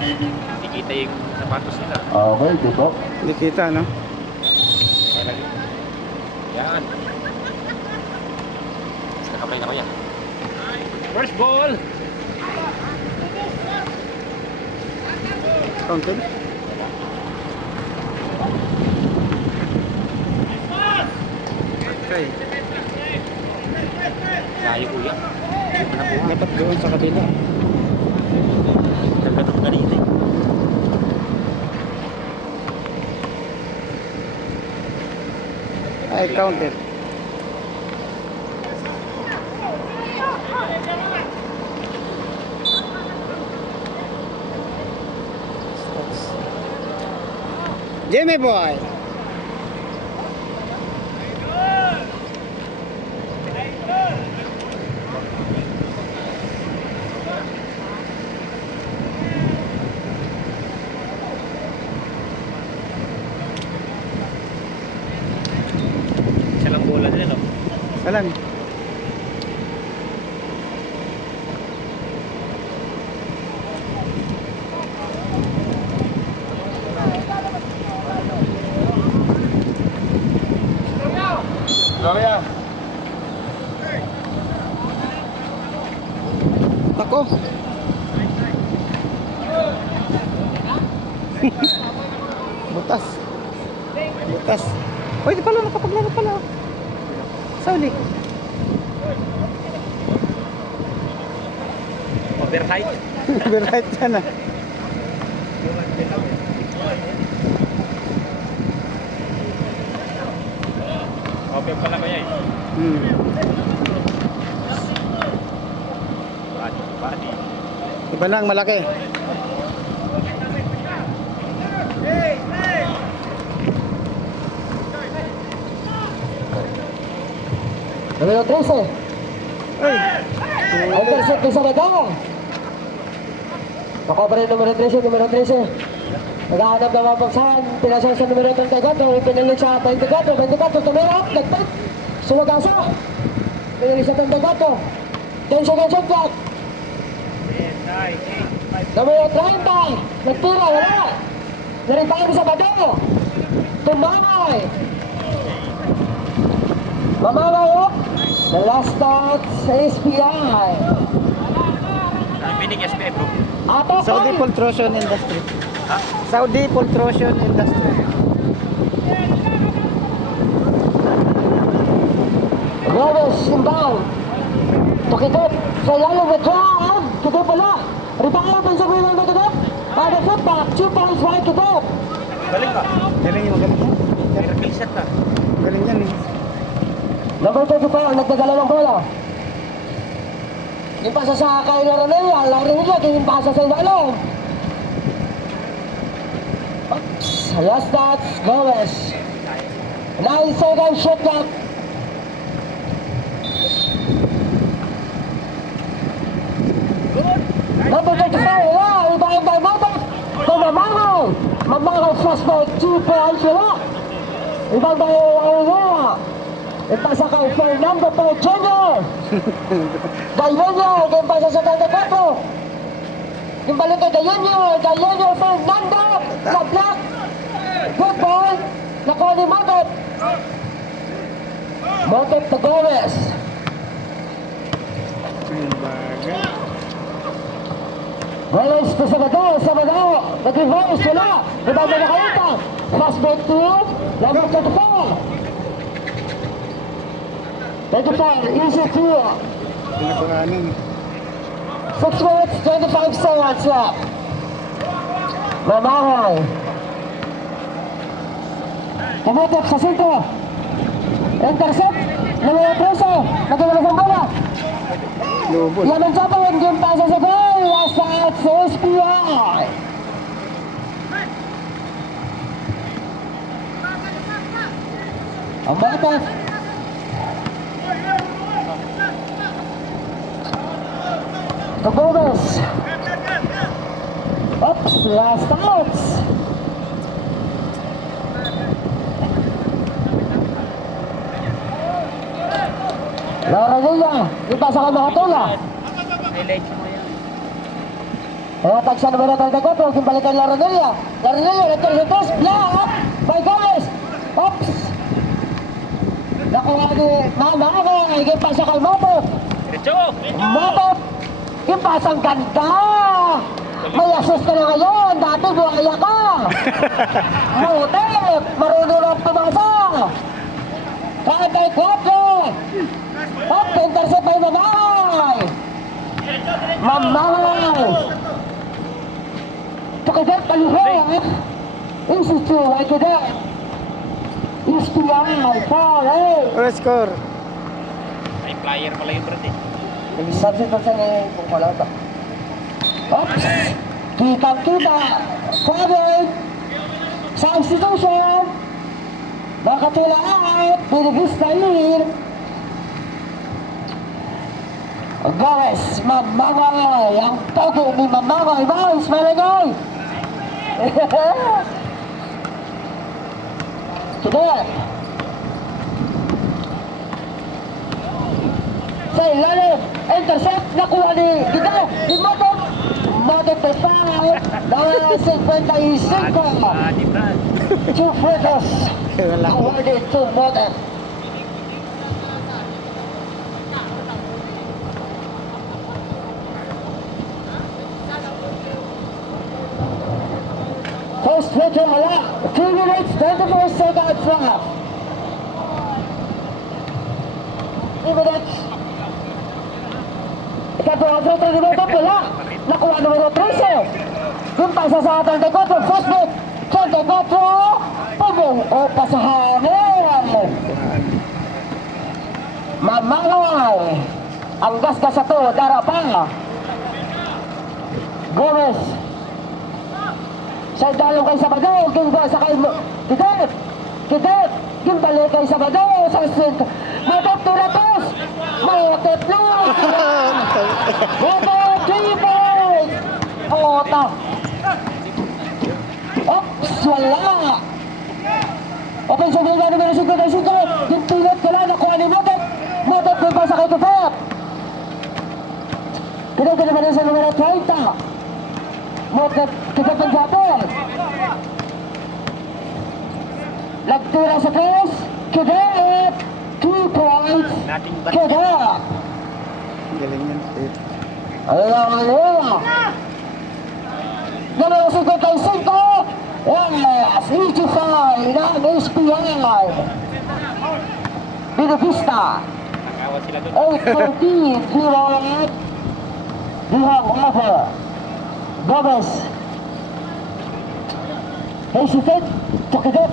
Hindi kita yung sapatos nila. Okay, di po. Hindi kita, no? Yan. Nakapay na ko yan. First ball! Counted. Okay. Layo kuya. Dapat doon sa kabila. Nagkatok kanina eh. I counted. Jimmy boy. Isa lang bola nila, no? Salam. Gloria. Ako. Butas. Butas. Uy, di pala nakapaglaro pala. Sauli. Overheight. Overnight yan ah. Okay pala kaya eh. Body. Iba na ang malaki. Numero 13. Uy. Intercept ni Sabadong. Makobre yung numero 13, numero 13. Naghahanap ng mapagsahan. Pinasal sa numero 34. Pinalit sa 24. 24. Tumirap. Nagpit. Sumagasa. Pinalit sa 24. 10 seconds shot clock. Numero 30. Nagtira. Wala. Naripahan ni Sabadong. Tumamay. Mamamay. The last start sa SPI. Pinig SPF bro. Ato Saudi Pultrusion Industry. Ha? Saudi Pultrusion Industry. Ramos inbound. Tukitop sa yellow withdraw. Kitop pala. Rebound ang sabi ng Kitop. Para footback. 2 points right Kitop. Galing ka. Galing yung magaling yan. Miracle shot ka. Galing yan eh. Number 34, nagdadala ng bola. Yung pasa sa kay Loronella, Loronella, yung pasa sa ilalim. Oops, last touch, Gomez. 9 seconds shot clock. Number 34, ibahin by Motos. Tumamahal. Mamahal suspect, 2 points wala. Ibang by Aurora. Ipasa kay Fernando Pérez Jr. Dayenyo, yung pasa sa 34. Yung balik kay Dayenyo Fernando. Sa block. Good ball. Nakuha ni Motet. Motet to Gomez. Ayun bagay. Gomez to Sabado. Nag-reverse, wala. Ibang na nakaita. Fast break 2. Number 34. 24, easy 2. Pinakuhanan. 6 minutes, 25 seconds left. Mamahay. Tumitik sa sentro. Intercept. Numero 13. Nagagalas ang bola. Lubos. Yaman Japon, game pasa sa goal. Last out sa SPI. Ang batas. To Gomez. Oops, last outs. Laura Villa, ipasa ka Makatola. Highlights mo yan. Tag sa numero 34, kimbalikan Laronilla. Laronilla, nagtulog block by Gomez. Oops! Nakuha ni Mama, ikipasa kay Mabot. Diretso. Mabot! Ipasang ganda! May assist ka na ngayon, dati buhaya ka! Mutet! Marunong lang pumasa! Kahit ay 4! Up, intercept by Mamay! Mamay! Tukidat, palihot! Institute, tukidat! SPI, 4-8! Ano score? May flyer pala yung Brad eh. Substitution ni Pumalata. Oops! Kitang-kita! Forward! Substitution! Nakatula out! Binigis na yun! Gomez! Mamangay! Ang togo ni Mamangay! Boys! Malagay! Sige! Sa ilalim! Intercept! Nakuha ni Gida! Di Matot! Matot na foul! Na 55! Body, Brad. Two fretos! Wala ko. Awarded to Matot! First freto wala! 2 minutes, 24 seconds left! 2 minutes! Ikaw 3 minuto pula! Nakuha numero 13! Yung pasa sa 34, first break! 34! Pumungko pa sa hangin! Mamangay! Ang gas-gas sa to, darapa! Gomez! Sa dalong kay Sabado, gilba sa kay Kidet! Kidet! Gimbalik kay Sabado sa sink! Matot tiratos! Matot lang! Matot 3 points! Ota! Oops! Wala! Open sa gilga numero 55! Gintinot ka lang! Nakuha ni Matot! Matot gilba sa kay Kidet! Kidet ka naman sa numero 30! Matot Kidet ang Japon! Nagtira sa Chris! Kidet! 2 points! Nating bat. Kidet! Galing yan. Ayan! Numero 55! Yes! 85 ng SPI! Binavista! Nakawa sila doon. 8-14! Zero-8! Bihang over! Gomez! Hesitate! Tukidet!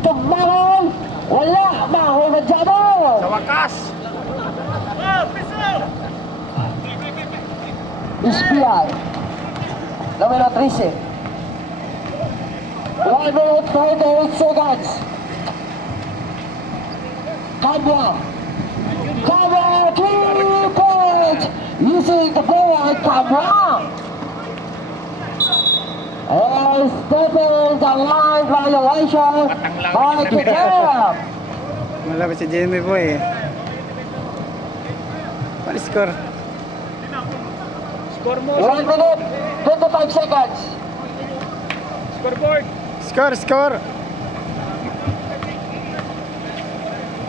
Tumaral! Wala! Mahoy Sa Manjabon! wakas. SPI! Numero 13! 1 minute 48 seconds! Kabwa! Kabwa! 3 points! Using the ball at Kabwa! And stepping the line violation by Kitab! Malapit si Jeremy Boy eh. Ano score? Score mo. 1 minute 25 seconds! Scoreboard. Score!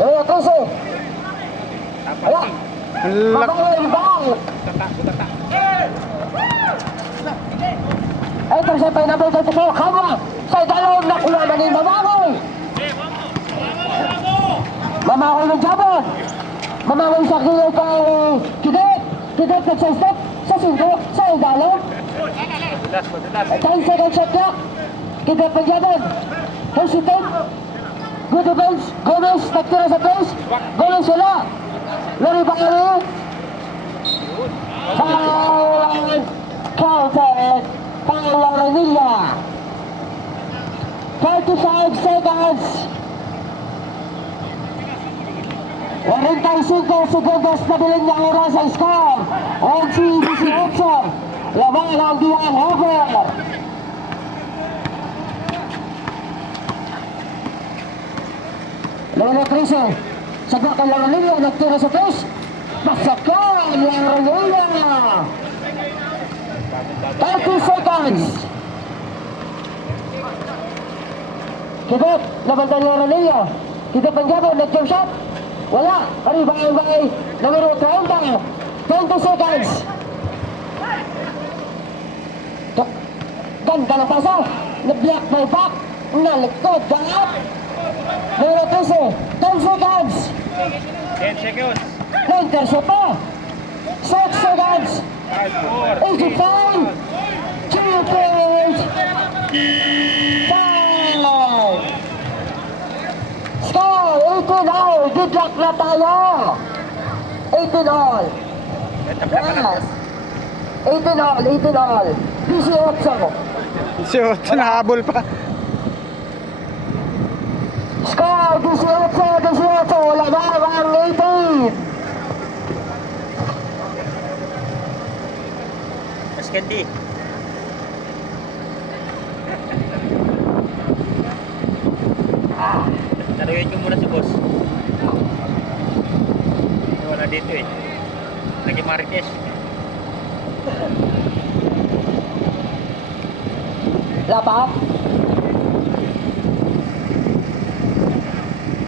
Eh, Trece! Tapat. Wala! Ang lak... Mabangay bang! Butata. Butata. Intercept by number 24, Kabwa! Sa dalawang nakuha na ni Mamangay! Mamangay ng Jabon! Mamangay sa kilay kay Kidet! Kidet nagsistep sa 5 sa idalong! Madulas. Madulas. 10 seconds shot clock! Kidet ng Jabon! Hesitate! Good defense! Gomez nagtira sa place! Gomez wala! Lari Bakari! Foul! Counted! Foul Laronilla! 35 seconds! 45 segundos na bilin niya oras sa score! 11-18! Laban ang Dian Hover! Numero 13, sagwa kay Laronilla, nagtira sa tres. Masakan Laronilla! Bagong seconds. Kibot, laban ng Laranilla. Kita Panjabo, nag-jump shot. Wala. Rebound by numero 30. 20 seconds. Ganda na pasa. Na-block by back. Nalikod. Ganap. Numero 13. 10 seconds. 10 seconds. Na-intercept pa. 6 seconds. 5, 4, 85. 2 points. 5. Score. 18 all. Good luck na tayo. 18 all. Yes. 18 all. 18 all. 18. So, nahabol pa. Score. 18. Labang 18. Maskendi. Taruhin ko muna si boss. Wala dito eh. Lagi Marquez. Lapak.